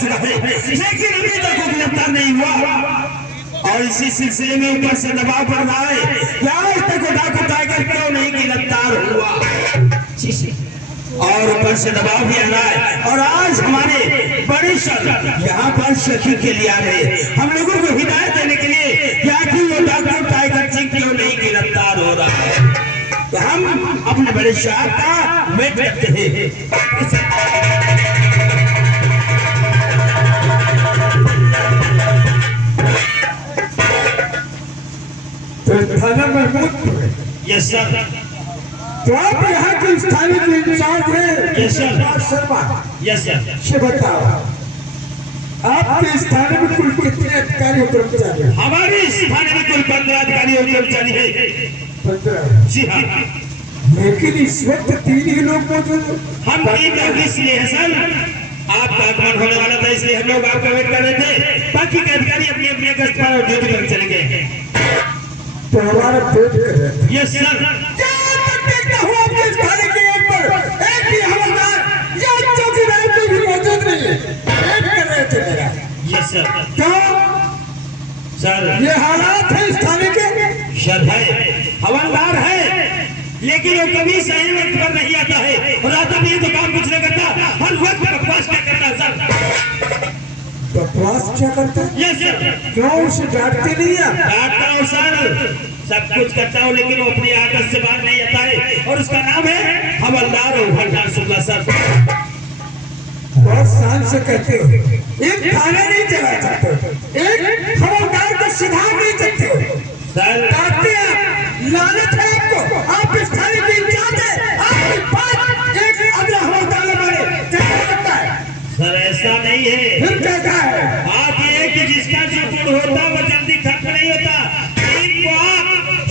चुका है, लेकिन अभी तक वो गिरफ्तार नहीं हुआ। और इसी सिलसिले में ऊपर से दबाव पड़ रहा है कि आज तक वो डाकू टाइगर क्यों नहीं गिरफ्तार हुआ, और ऊपर से दबाव भी आ रहा है। और आज हमारे बड़े सर यहाँ पर शकी के लिए आ रहे, हम लोगों को हिदायत देने के लिए कि आखिर वो डाकू टाइगर सिंह क्यों नहीं गिरफ्तार हो रहा है। तो हम अपने बड़े शाह का वेट करते हैं। तो थाना महमूद, यस सर। तो आप यहाँ के स्थानीय इंचार्ज हैं yes sir. Sharma, yes sir. ये बताओ आपके स्थान में कुल कितने अधिकारी और कर्मचारी हैं? हमारे स्थान में कुल 15 अधिकारी और कर्मचारी है। 15। जी हाँ। लेकिन इस वक्त 3 ही लोग मौजूद हैं। हम 3 लोग इसलिए है सर, आपका आगमन होने वाला था इसलिए हम लोग आपका वेट कर रहे थे। बाकी के अधिकारी अपनी अपनी गश्त पर ड्यूटी पर चले गए। तो हमारा वेट कर रहे थे। Yes sir. देखता हूँ आपके थाने के गेट पर एक भी हवलदार या चौकीदार कोई भी मौजूद नहीं है। वेट कर रहे थे मेरा। Yes sir. क्यों सर ये हालात है इस थाने के? सर है, हवलदार है, लेकिन वो कभी सही वक्त पर नहीं आता है और आता नहीं तो काम कुछ नहीं करता, हर वक्त बकवास क्या करता है सर। बकवास क्या करता है? Yes sir. क्यों उसे डांटते नहीं आप? डांटता हूँ सर, सब कुछ करता हूँ, लेकिन वो अपनी आदत से बाहर नहीं आता है और उसका नाम है हवलदार और हवलदार शुक्ला सर। बहुत शान से कहते हो, एक थाना नहीं चला सकते, एक हवलदार को सुधार नहीं सकते हो सर। डांटते आप, लानत है आपको। आप इस थाने के इंचार्ज हैं, आपकी बात एक अगला हवलदार हमारे चला सकता है। सर ऐसा नहीं है। फिर कहता है बात ये है कि जिसका जो गुण होता वो जल्दी खत्म नहीं होता।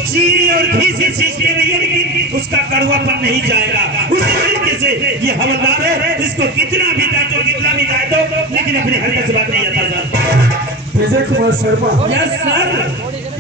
चीनी और घी से सीखते नहीं है, लेकिन उसका कड़वापन नहीं जाएगा। उसी तरीके से ये हवलदार है, इसको कितना भी डांटो कितना भी डांटो, लेकिन अपनी हरकत से बात नहीं आता sir. Vijay Kumar Sharma. Yes sir.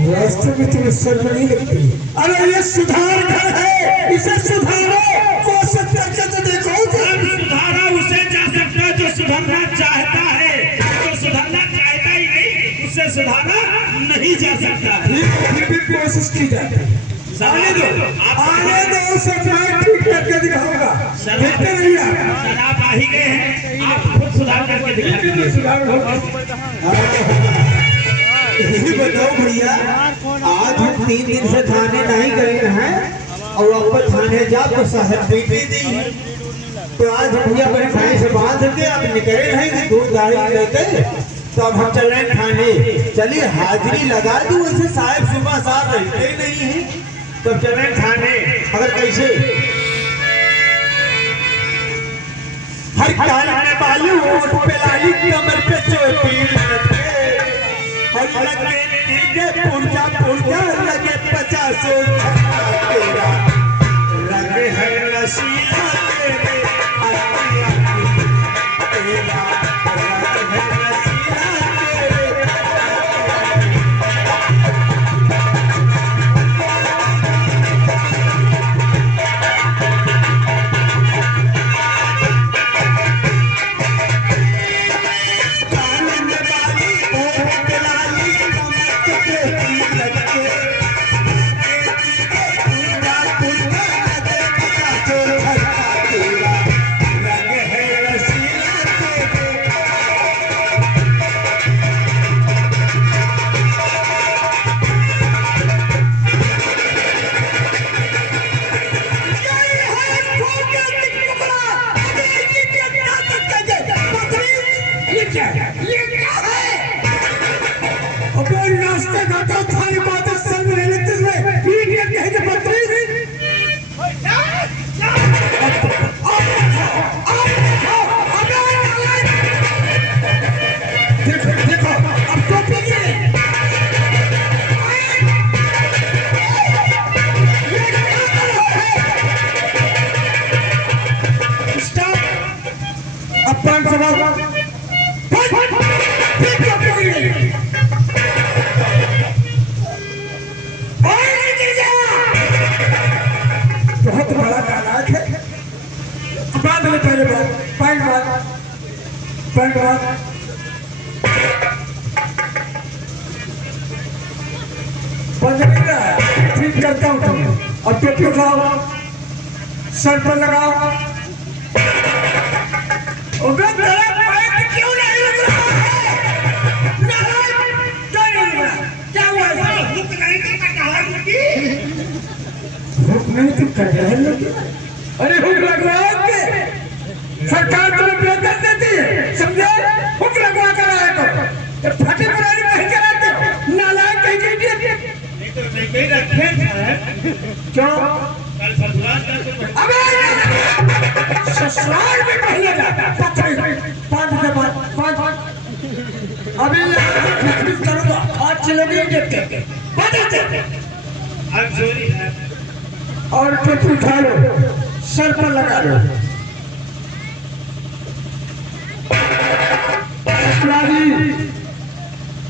रास्ते में तुम्हें शर्म नहीं लगती? अरे ये सुधार घर है, इसे सुधारो। हो सकता है तो देखो सर, सुधारा उसे जा सकता है जो सुधरना चाहता है, जो सुधरना चाहता ही नहीं उससे सुधारा नहीं जा सकता। फिर भी कोशिश की जाती है। आने दो उसे मैं ठीक करके दिखाऊंगा। देखते रहिए आप। सर आप आ ही गए हैं, आप खुद सुधार करके दिखाइए। सुधार होगा। यही बताओ भैया, आज हम 3 दिन से थाने नहीं गए हैं और अब थाने जा तो साहब पीटी दी, तो आज भैया अपने भाई से बांध के अब निकले रहेंगे दूध गाड़ी लेके, तो अब हम चल रहे हैं थाने। चलिए हाजिरी लगा दूं, वैसे साहब सुबह साथ रहते नहीं है, तो चल रहे हैं थाने। अगर कैसे हर काल में बालू होठ पे लाली कमर पे चोटी लगे पुर्जा पुर्जा लगे 50 तेरा रंग है नशीला तेरे तेरा रंग है नशीला तेरे। बहुत बड़ा तालाब है। बांध ले पहले पैंट बांध। बंद नहीं रहा है, ठीक करता हूँ तुम्हें। अब टोपी उठाओ, सर पर लगाओ। अबे तेरा पैंट क्यों नहीं लग रहा है? नहीं, क्यों नहीं लग रहा? क्या हुआ है? हुक नहीं तो कटहल लगी। हुक नहीं तो कटहल लगी? अरे हुक लग रहा है आपके? सरकार तुम्हें बेहतर देती है, समझे? हुक लगवा कर आया करो। ये फटे पुरानी पहन कर आते हो, नालायक कहीं के idiot। नहीं तो नहीं कहीं रखे हैं। क्यों? कल ससुराल जा के पहन- अबे ससुराल में पहनेगा, पकड़, पाँच के बाद, अभी फिर करूँगा, आज चलोगे idiot के, बदलते। I'm sorry, sir. और टोपी उठा लो, सर पर लगा लो।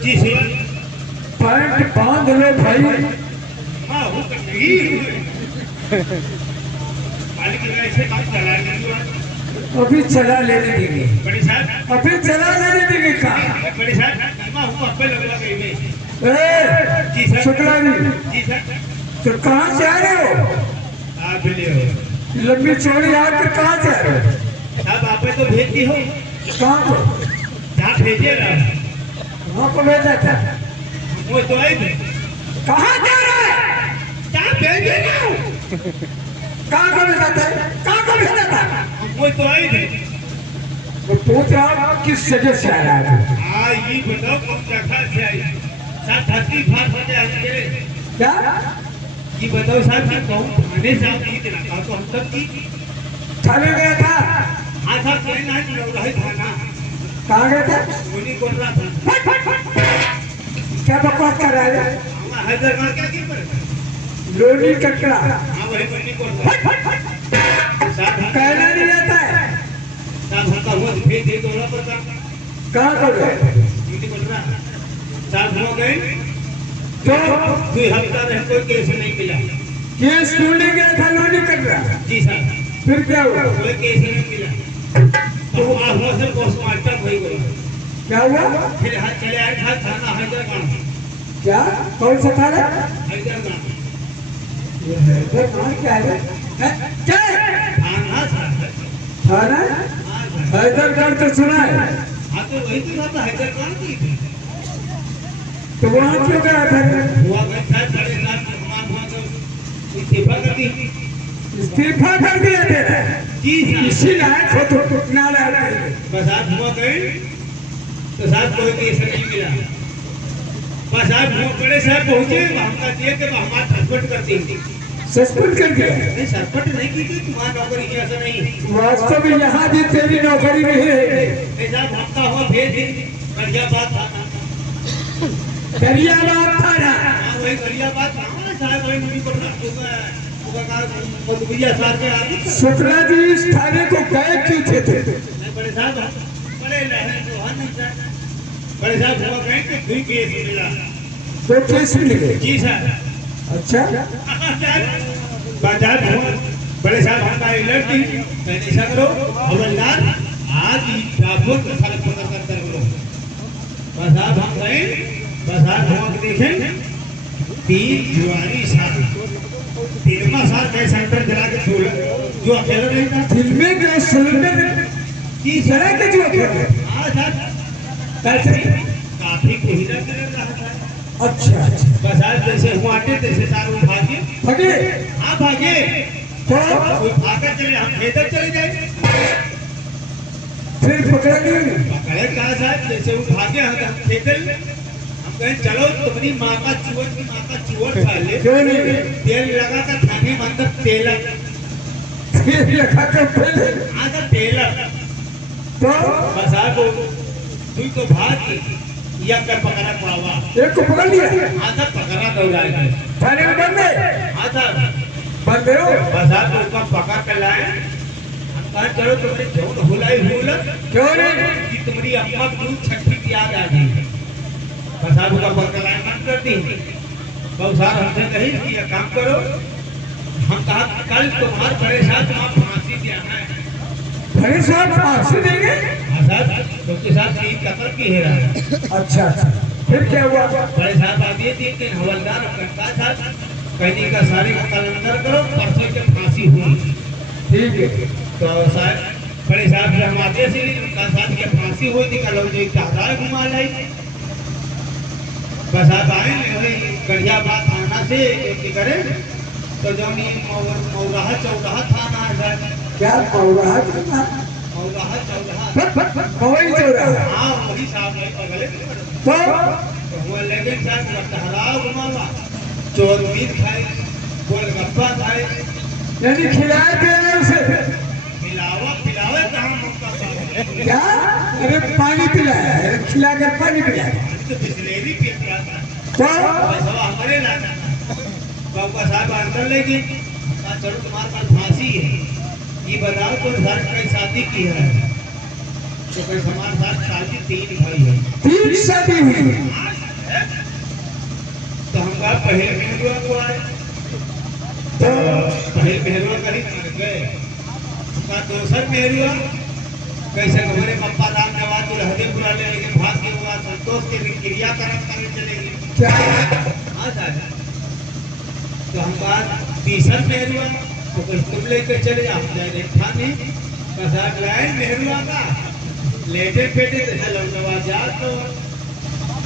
जी सर। पैंट बांध लो भाई। हाँ हुक नहीं हुए। मालिक ने ऐसे काम चला नहीं। अभी चला लेने देंगे, बड़ी साहब, अभी चला लेने देंगे कहा? बड़ी साहब, मैं हूँ अब्बे लगला गई में। जी ए, सर। शुक्ला जी, जी सर। तो कहाँ से आ रहे हो? आप ले हो। लंबी चौड़ी आकर कहाँ से आ रहे हो? साहब आप तो भेजती हो। कहाँ को? जहाँ भेजे ना। वहाँ को भेजा था। वो तो आई थे। कहाँ जा रहा है? जहाँ भेजे ना। कहाँ को भेजा था? कहाँ को भेजा था? वो तो आई थे। वो पूछ रहा हूँ किस जगह से आ रहा है? हाँ ये बताओ कौन जगह से आई। साहब धरती फाड़ फटे आए। क्या? ये बताओ साहब कि कौन थाने से आप नहीं देना था तो हम सब की। थाने गया था? हाँ साहब कोई ना मिल रहा है थाना। कहाँ गया था? उन्हीं बोल रहा था। क्या बकवास कर रहा है? हमारा हैदराबाद क्या की पर? लोनी कटरा हाँ वही उन्हीं बोल रहा है। साहब कहना नहीं रहता है। साहब हमका हुआ भेज दे दो पर काम। कहाँ को गए? उन्हीं बोल रहा। साहब हो गए। तो 2 हफ्ता रहे कोई केस नहीं मिला। केस ढूंढने गया था लोनी कटरा, जी साहब। फिर क्या हुआ? कोई केस नहीं मिला। तो वहाँ हुआ सर पोस्टमार्टम हो गया। क्या हुआ? फिर हाथ चले आए था थाना हैदराबाद। क्या? कौन सा थाना? हैदराबाद ये हैदराबाद क्या है? हैं? क्या है? थाना साहब। थाना? हाँ साहब। हैदराबाद तो सुना है। हाँ तो वही तो था हैदराबाद की थी। तो वहाँ क्यों गया था? हुआ गया था 7.5 हुआ तो इस्तीफा कर दी। इस्तीफा कर दिया तेरा? जी साहब। इसी लायक हो तो नालायक। बस आप हुआ गए तो साहब कोई केस नहीं मिला। बस आप हुआ बड़े साहब पहुंचे हमका दिए कि हमारा सरपट कर दी। सस्पेंड कर दिया? नहीं सरपट नहीं की थी तुम्हारा नौकरी की ऐसा नहीं। वास्तव में यहाँ भी तेरी नौकरी नहीं रहेगी। नहीं साहब हमका हुआ भेज दी गरियाबाद थाना। गरियाबाद थाना? हाँ वही गरियाबाद थाना साहब वही नहीं पड़ रहा। मधुबिया साहब के आगे। शुक्ला जी इस थाने को गए क्यों थे? नहीं बड़े साहब बड़े लहर तो है नहीं सर। बड़े साहब हुआ गए कि 2 केस मिला। तो केस मिल गए? जी सर। अच्छा, बाजार हुआ बड़े साहब हमारा अलर्ट थी मैंने ऐसा करो हवलदार आज डाबों को सड़क पकड़ कर करो। बस आप हम गए बस आप हम देखें 3 जुआरी साल 3वां साल गैस सेंटर जला के छोड़ा जो अकेला नहीं था। दिल में गैस सिलेंडर जी जरा के जो अकेले? हाँ सर कैसे? काफी कोहिला कर रहा था। अच्छा अच्छा, बस आज जैसे हुआ आटे तैसे सारे भागे। भागे? हाँ भागे। तो कोई भागा चले हम इधर चले गए। फिर पकड़ा नहीं? पकड़े कहा साहब जैसे वो भागे हम खेतल हम कहे चलो तुम्हारी माँ का चुअर की माँ का चुअर खा ले। क्यों नहीं? तेल लगा कर थाने में अंदर तेल फिर लगा कर पहले आधा तेल तो बस आप तू तो भाग या कर पकड़ा पड़ावा एक को पकड़ लिया, आधा पकड़ा दौड़ाए थाने में बंद है, आधा बंद है वो। बस आप उसका पकड़ कर लाए। हम कहा चलो तुम्हारी जौन हुलाई हुल क्यों नहीं? कि तुम्हारी अम्मा दूध छठी की याद आ गई। बस आप उसका पकड़ लाए बंद कर दी। बहुत सारा हमसे कही कि ये काम करो। हम कहा कल तुम्हारे बड़े साहब वहाँ फांसी देना है। भाई साहब फांसी देंगे? उसके साथ 3 कत्ल की है रहा। अच्छा अच्छा, फिर क्या हुआ? बड़े साहब आदमी 3 दिन हवलदार करता था, कहने का सारी कलंदर करो, परसों के फांसी हुई। ठीक है, तो साहब बड़े साहब से हम आते थे, उनका साथ के फांसी हुई थी, कल जो चाहता घुमा लाई। बस आप आए गढ़िया बात थाना से करे तो जो मौराहा चौराहा थाना है क्या मौराहा मौराहा चौराहा, हाँ वही साहब है बगले में। तो वो लेकिन साहब टहराव घुमावा, चोर मीट खाए, गोलगप्पा खाए, यानी खिलाए पिलाए उसे? पिलावे कहाँ मौका पाए क्या? अरे पानी पिलाया, खिला कर पानी पिलाया तो बिस्लेरी पिया रहा था। तो बस वो हमारे लाना बाबा साहब अंदर लेके कहा चलो तुम्हारे पास फांसी है, ये बताओ तो सर कई शादी की है? तो कई हमारे साथ शादी 3 भाई है। 3 शादी हुई? तो हम कहा पहले मेहरुआ को आए, तो पहले मेहरुआ कहीं मर गए, कहा दूसर मेहरुआ कैसे हमारे पप्पा राम नवाज तो रहते बुला ले, लेकिन भाग के हुआ संतोष के क्रियाकरण करने चलेगी क्या? हाँ साहब। तो हम बात 30 मेहरुआ तो कोई तुम लेकर चले जाओ जाए था नहीं साहब लाइन मेहरुआ का लेटे पेटे तो चलो नवाज याद तो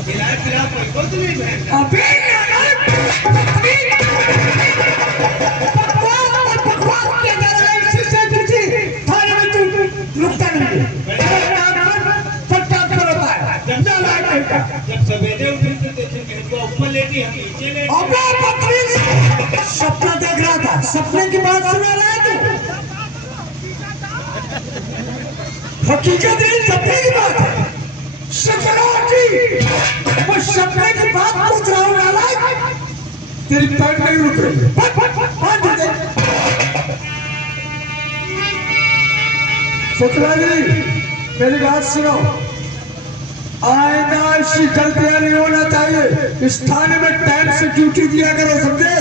खिलाए पिला कोई को तो नहीं बहन अबे बकवास क्या कर रहा है? इससे से तुझे थाने में तू रुकता नहीं जब सवेरे उठे तो मेहरुआ ऊपर लेटी हम नीचे लेटे। अबे बकरी, सपना देख रहा था, सपने की बात सुना रहा है तू? हकीकत नहीं, सपने की बात है। वो सपने की बात पूछ रहा हूँ नालायक, तेरी पैर नहीं रुक रही है। शुक्ला जी मेरी बात सुनो, आइंदा ऐसी गलतियां नहीं होना चाहिए। इस थाने में टाइम से ड्यूटी दिया करो, समझे?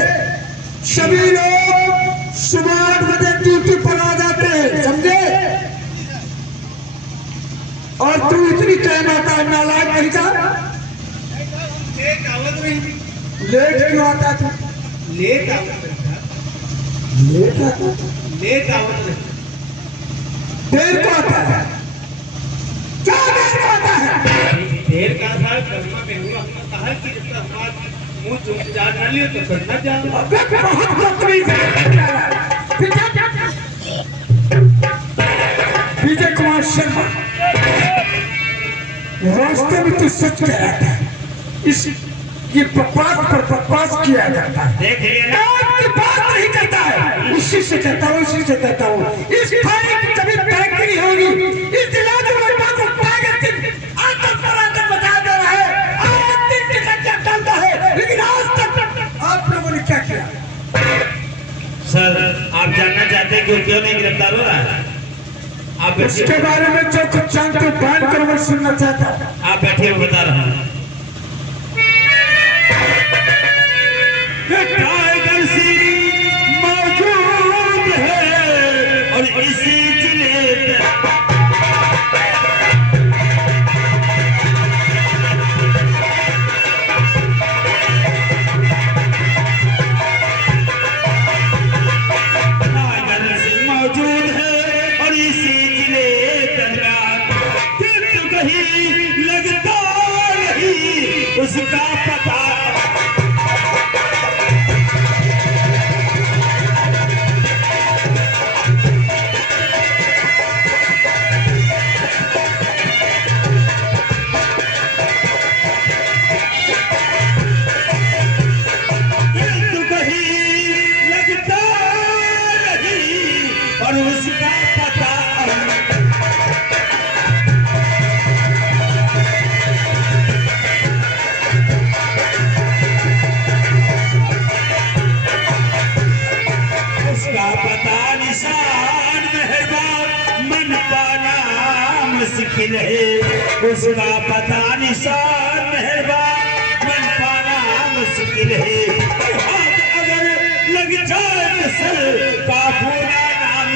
सभी लोग सुबह 8 बजे ड्यूटी पर आ जाते हैं, समझे? और तू इतनी टाइम आता है नालायक, नहीं जा? लेट आवत रही। लेट क्यों आता तू? लेट आवत रही। लेट आता? लेट आवत रही। देर को आता है? क्या देर को आता है? देर का साहब करना मेहरुआ हमने कहा कि जब तक हमारा मुंह चुप जा न लियो तो करना जाओ। अबे बहुत बदतमीज है। विजय कुमार शर्मा, रास्ते में तू सच कह रहा था, इस ये बकवास पर बकवास किया जाता है। देख लिए ना, आपकी बात नहीं करता है, उसी से कहता हूँ, उसी से कहता हूँ। इस थाने की कभी तरक्की नहीं होगी। इस जिला के लोगों को टाइगर दिन आतंक पर आतंक बता दे रहा है, आज दिन टिकट डालता है, लेकिन आज तक आप लोगों ने क्या किया? सर आप जानना चाहते हैं कि क्यों नहीं गिरफ्तार हो रहा है? आप उसके बारे में जो कुछ जानते हो बात करो, मैं सुनना चाहता हूँ। आप बैठिए, मैं बता रहा हूँ। टाइगर सिंह मौजूद है और इसी जिले टाइगर सिंह मौजूद है और इसी जिले दरमियान फिर तो कहीं लगता नहीं उसका पता। उसका पता उसका पता निशान मेहरबान मन पाना मुश्किल है। उसका पता निशान मेहरबान मन पाना मुश्किल है। अगर लग जाए सर का पूरा नाम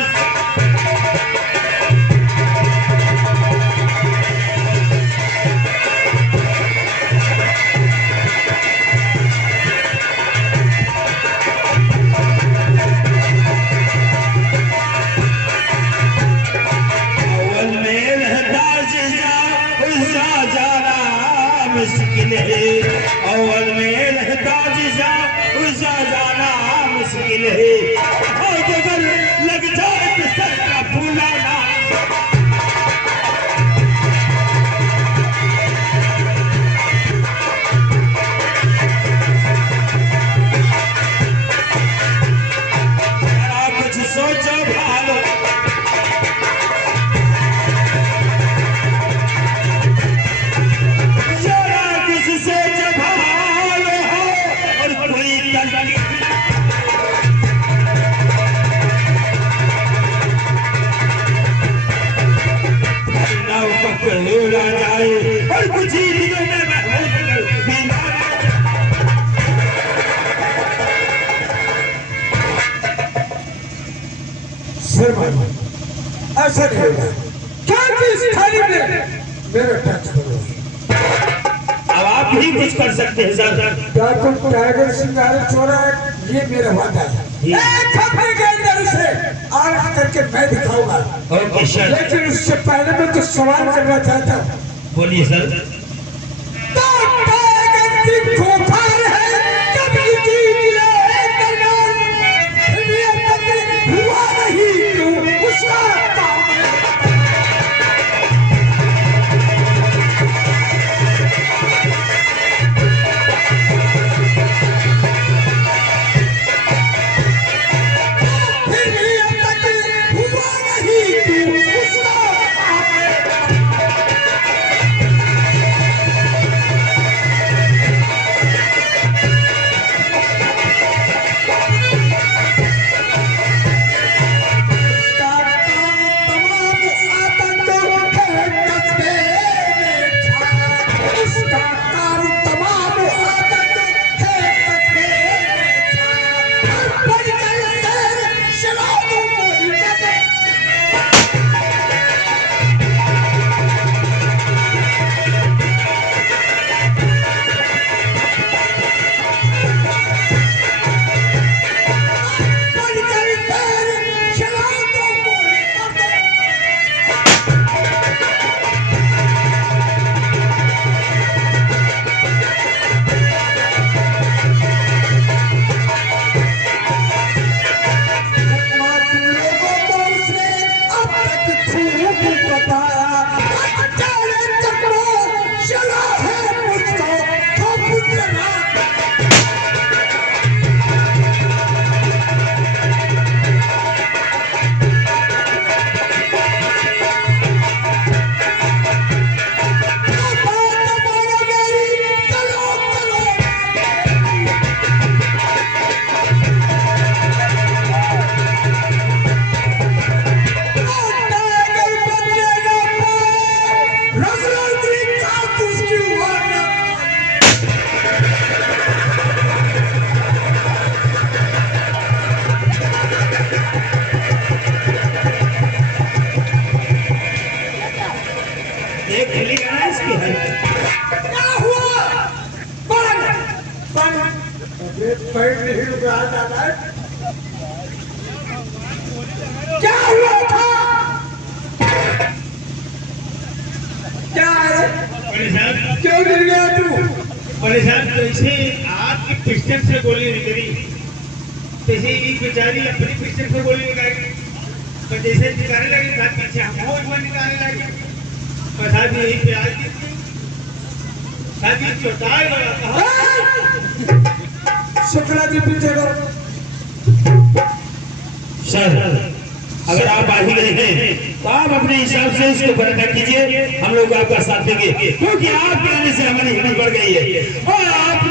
उलझा जाना मुश्किल है, अव्वल में रहता जिसा उलझा जाना मुश्किल है, और अगर लग जाए तो सर का फूलाना। कुछ सोचो भालो, और कुछ ही दिनों में ऐसा नहीं होगा, क्योंकि इस थाली में मेरा टच होगा। अब आप ही कुछ कर सकते हैं सर। क्या तुम टाइगर सिंगार छोड़ा है? ये मेरा वादा है। एक हफ्ते के अंदर उसे आराम करके मैं दिखाऊंगा। Okay sir. लेकिन उससे पहले मैं कुछ सवाल करना चाहता हूँ। बोलिए सर। तो टाइगर की खोखार है, कभी की मिला एक दरमियान, ये तक हुआ नहीं क्यों उसका काम है। क्या हुआ था? क्या है? क्यों गिर गया तू? परेशान जैसे आपकी पिस्टन से गोली निकली, जैसे एक बेचारी अपनी पिस्टन से गोली निकाली, तो जैसे निकालने लगी था पीछे हम निकालने लगे, बस आज यही पे आज शादी चौथाई लगा कहा शुक्ला जी पीछे करो। सर अगर आप आ ही गए हैं तो आप अपने हिसाब से इसको बरकरार कीजिए, हम लोग आपका साथ देंगे, क्योंकि आपके आने से हमारी हिम्मत बढ़ गई है और आप